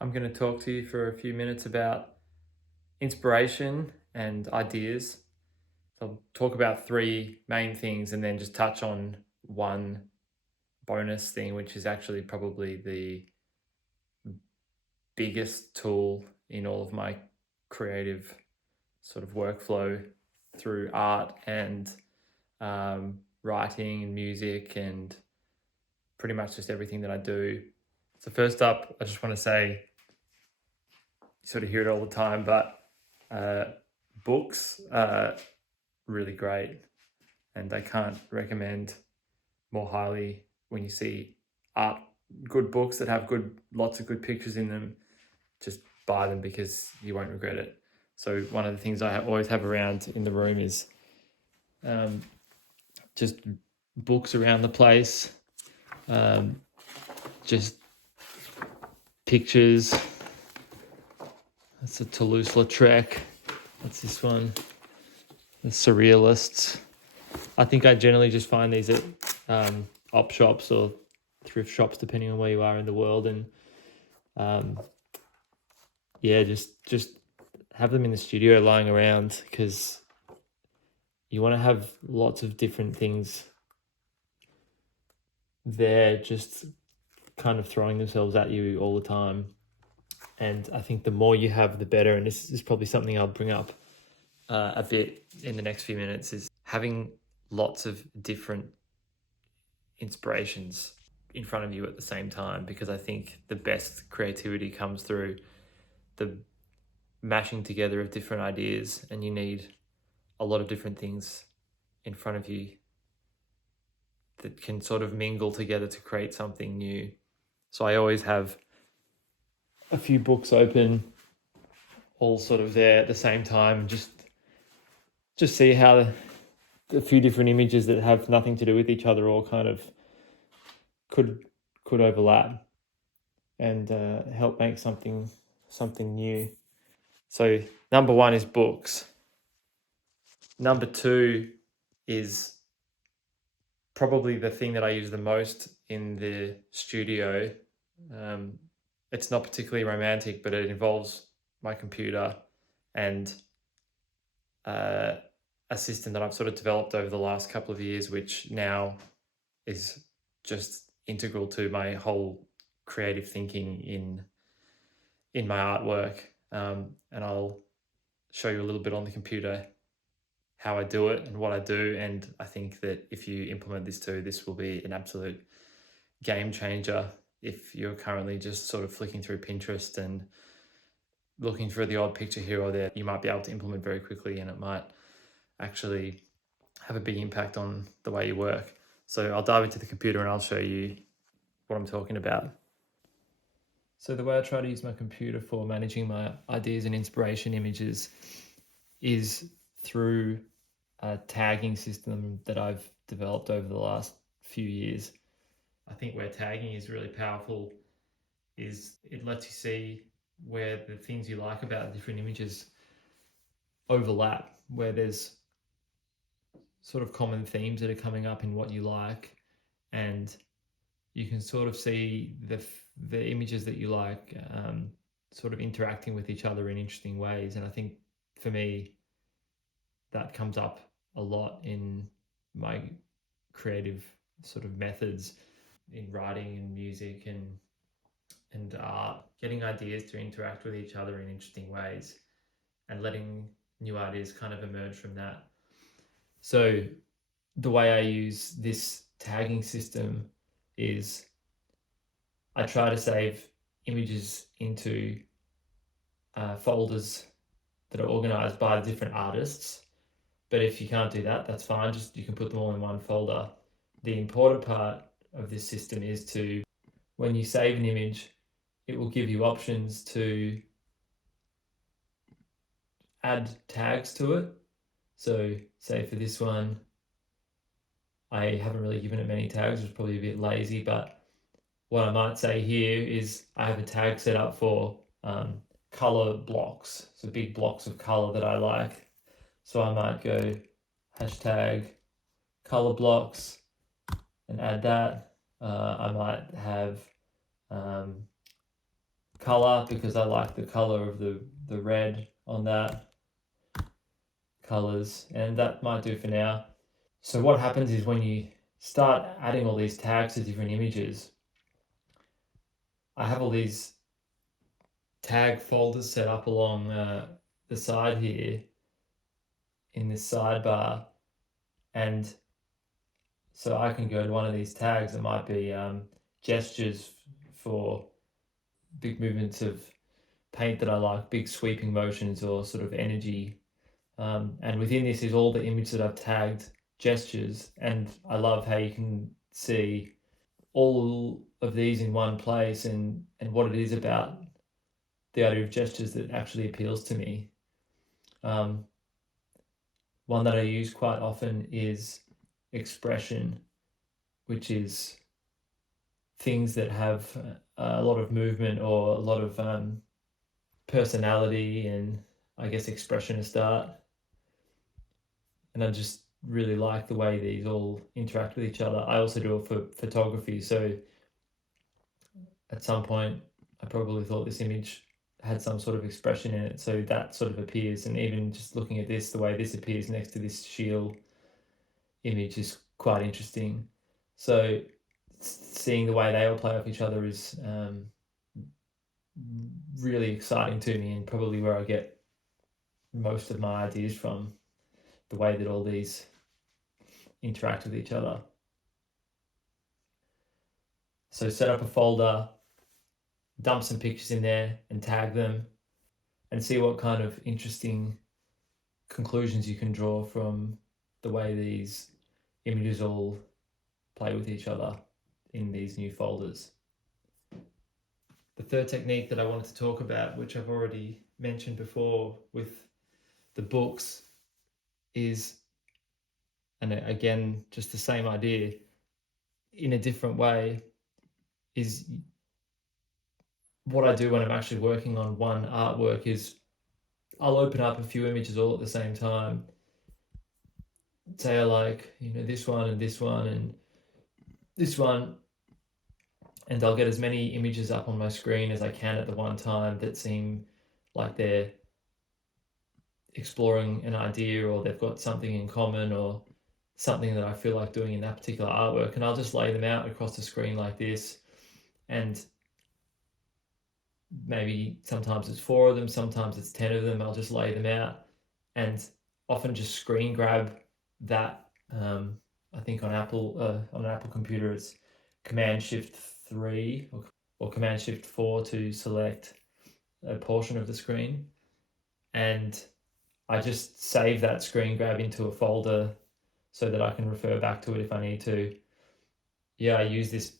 I'm going to talk to you for a few minutes about inspiration and ideas. I'll talk about three main things and then just touch on one bonus thing, which is actually probably the biggest tool in all of my creative sort of workflow through art and writing and music and pretty much just everything that I do. So, first up, I just want to say you sort of hear it all the time, but uh, books are really great, and I can't recommend more highly when you see art, good books that have lots of good pictures in them. Just buy them because you won't regret it. So one of the things I always have around in the room is um, just books around the place, um, just pictures. That's a Toulouse-Lautrec. That's this one. The Surrealists. I think I generally just find these at op shops or thrift shops, depending on where you are in the world, and just have them in the studio lying around because you want to have lots of different things there, just kind of throwing themselves at you all the time. And I think the more you have, the better. And this is probably something I'll bring up a bit in the next few minutes, is having lots of different inspirations in front of you at the same time, because I think the best creativity comes through the mashing together of different ideas, and you need a lot of different things in front of you that can sort of mingle together to create something new. So I always have a few books open, all sort of there at the same time, just see how a few different images that have nothing to do with each other all kind of could overlap and help make something new. So number one is books. Number two is probably the thing that I use the most in the studio. It's not particularly romantic, but it involves my computer and a system that I've sort of developed over the last couple of years, which now is just integral to my whole creative thinking in my artwork. And I'll show you a little bit on the computer how I do it and what I do. And I think that if you implement this too, this will be an absolute game changer. If you're currently just sort of flicking through Pinterest and looking for the odd picture here or there, you might be able to implement very quickly, and it might actually have a big impact on the way you work. So I'll dive into the computer and I'll show you what I'm talking about. So the way I try to use my computer for managing my ideas and inspiration images is through a tagging system that I've developed over the last few years. I think where tagging is really powerful is it lets you see where the things you like about different images overlap, where there's sort of common themes that are coming up in what you like, and you can sort of see the images that you like sort of interacting with each other in interesting ways. And I think for me, that comes up a lot in my creative sort of methods in writing and music and art, getting ideas to interact with each other in interesting ways and letting new ideas kind of emerge from that. So the way I use this tagging system is I try to save images into folders that are organized by different artists. But if you can't do that, that's fine. Just you can put them all in one folder. The important part of this system is to, when you save an image, it will give you options to add tags to it. So say for this one, I haven't really given it many tags, it's probably a bit lazy, but what I might say here is I have a tag set up for color blocks, so big blocks of color that I like. So I might go hashtag color blocks and add that. I might have color because I like the color of the red on that, colors, and that might do for now. So what happens is when you start adding all these tags to different images, I have all these tag folders set up along the side here in this sidebar, and so I can go to one of these tags. It might be gestures for big movements of paint that I like, big sweeping motions or sort of energy. And within this is all the images that I've tagged gestures, and I love how you can see all of these in one place and what it is about the idea of gestures that actually appeals to me. One that I use quite often is expression, which is things that have a lot of movement or a lot of personality and I guess expression to start. And I just really like the way these all interact with each other. I also do it for photography. So at some point, I probably thought this image had some sort of expression in it. So that sort of appears. And even just looking at this, the way this appears next to this shield image is quite interesting. So seeing the way they all play off each other is really exciting to me, and probably where I get most of my ideas from, the way that all these interact with each other. So set up a folder, dump some pictures in there and tag them, and see what kind of interesting conclusions you can draw from the way these images all play with each other in these new folders. The third technique that I wanted to talk about, which I've already mentioned before with the books, is, and again, just the same idea in a different way, is what I do when I'm actually working on one artwork is I'll open up a few images all at the same time. Say I like, this one and this one and this one, and I'll get as many images up on my screen as I can at the one time that seem like they're exploring an idea or they've got something in common or something that I feel like doing in that particular artwork, and I'll just lay them out across the screen like this. And maybe sometimes it's 4 of them, sometimes it's 10 of them. I'll just lay them out and often just screen grab that. I think on an Apple computer, it's Command Shift 3 or Command Shift 4 to select a portion of the screen. And I just save that screen grab into a folder so that I can refer back to it if I need to. Yeah, I use this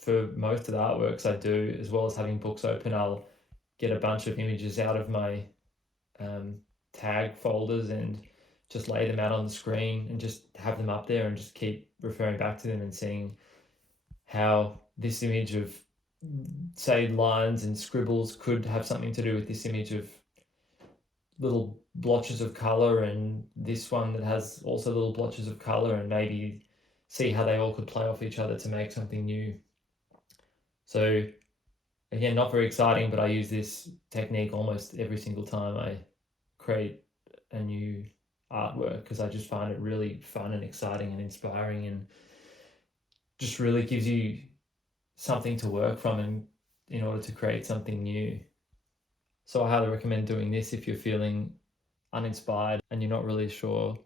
for most of the artworks I do, as well as having books open. I'll get a bunch of images out of my tag folders and just lay them out on the screen and just have them up there and just keep referring back to them and seeing how this image of, say, lines and scribbles could have something to do with this image of little blotches of color, and this one that has also little blotches of color, and maybe see how they all could play off each other to make something new. So again, not very exciting, but I use this technique almost every single time I create a new artwork because I just find it really fun and exciting and inspiring, and just really gives you something to work from and in order to create something new. So I highly recommend doing this if you're feeling uninspired and you're not really sure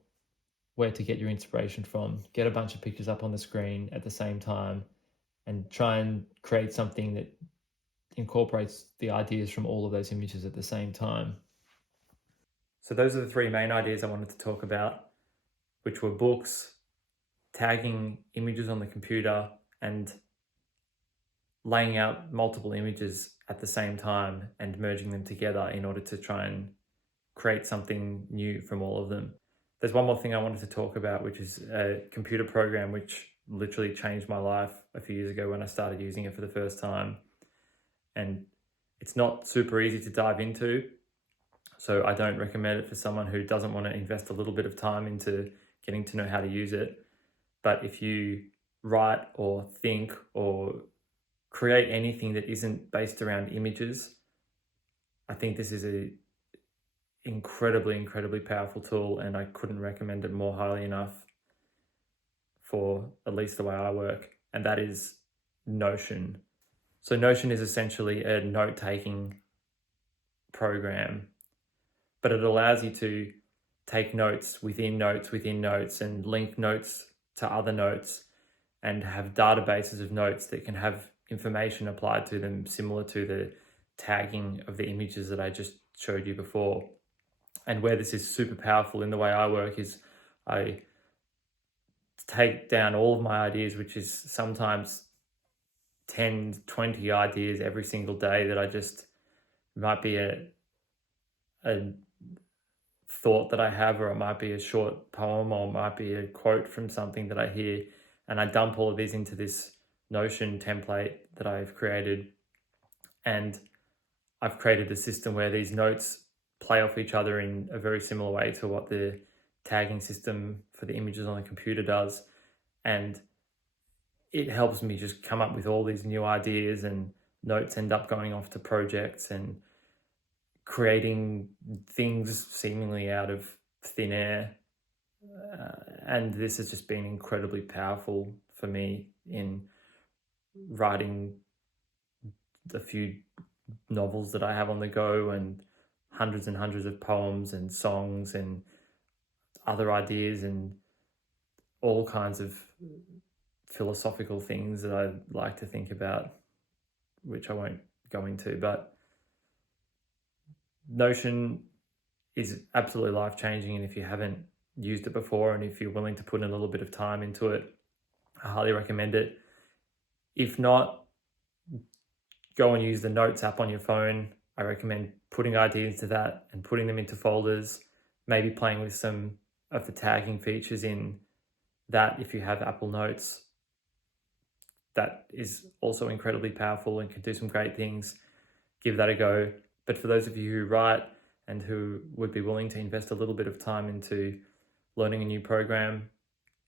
where to get your inspiration from. Get a bunch of pictures up on the screen at the same time and try and create something that incorporates the ideas from all of those images at the same time. So those are the 3 main ideas I wanted to talk about, which were books, tagging images on the computer, and laying out multiple images at the same time and merging them together in order to try and create something new from all of them. There's one more thing I wanted to talk about, which is a computer program which literally changed my life a few years ago when I started using it for the first time. And it's not super easy to dive into, so I don't recommend it for someone who doesn't want to invest a little bit of time into getting to know how to use it. But if you write or think or create anything that isn't based around images. I think this is a incredibly powerful tool, and I couldn't recommend it more highly enough for at least the way I work, and that is Notion. So Notion is essentially a note-taking program, but it allows you to take notes within notes within notes and link notes to other notes and have databases of notes that can have information applied to them, similar to the tagging of the images that I just showed you before. And where this is super powerful in the way I work is I take down all of my ideas, which is sometimes 10, 20 ideas every single day that I just, might be a thought that I have, or it might be a short poem, or it might be a quote from something that I hear. And I dump all of these into this Notion template that I've created. And I've created a system where these notes play off each other in a very similar way to what the tagging system for the images on the computer does. And it helps me just come up with all these new ideas, and notes end up going off to projects and creating things seemingly out of thin air. And this has just been incredibly powerful for me in writing the few novels that I have on the go, and hundreds and hundreds of poems and songs and other ideas and all kinds of philosophical things that I like to think about, which I won't go into. But Notion is absolutely life-changing, and if you haven't used it before, and if you're willing to put in a little bit of time into it, I highly recommend it. If not, go and use the Notes app on your phone. I recommend putting ideas to that and putting them into folders, maybe playing with some of the tagging features in that if you have Apple Notes. That is also incredibly powerful and can do some great things. Give that a go. But for those of you who write and who would be willing to invest a little bit of time into learning a new program,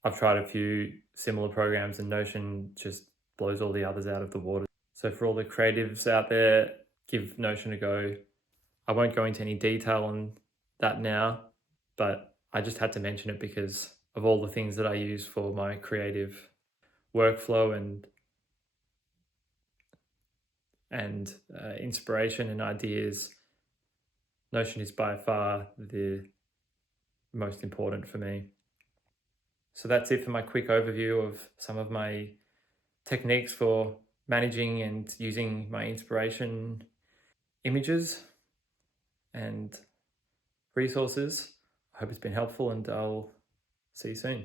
I've tried a few similar programs, and Notion just blows all the others out of the water. So for all the creatives out there, give Notion a go. I won't go into any detail on that now, but I just had to mention it because of all the things that I use for my creative workflow and inspiration and ideas. Notion is by far the most important for me. So that's it for my quick overview of some of my techniques for managing and using my inspiration images and resources. I hope it's been helpful, and I'll see you soon.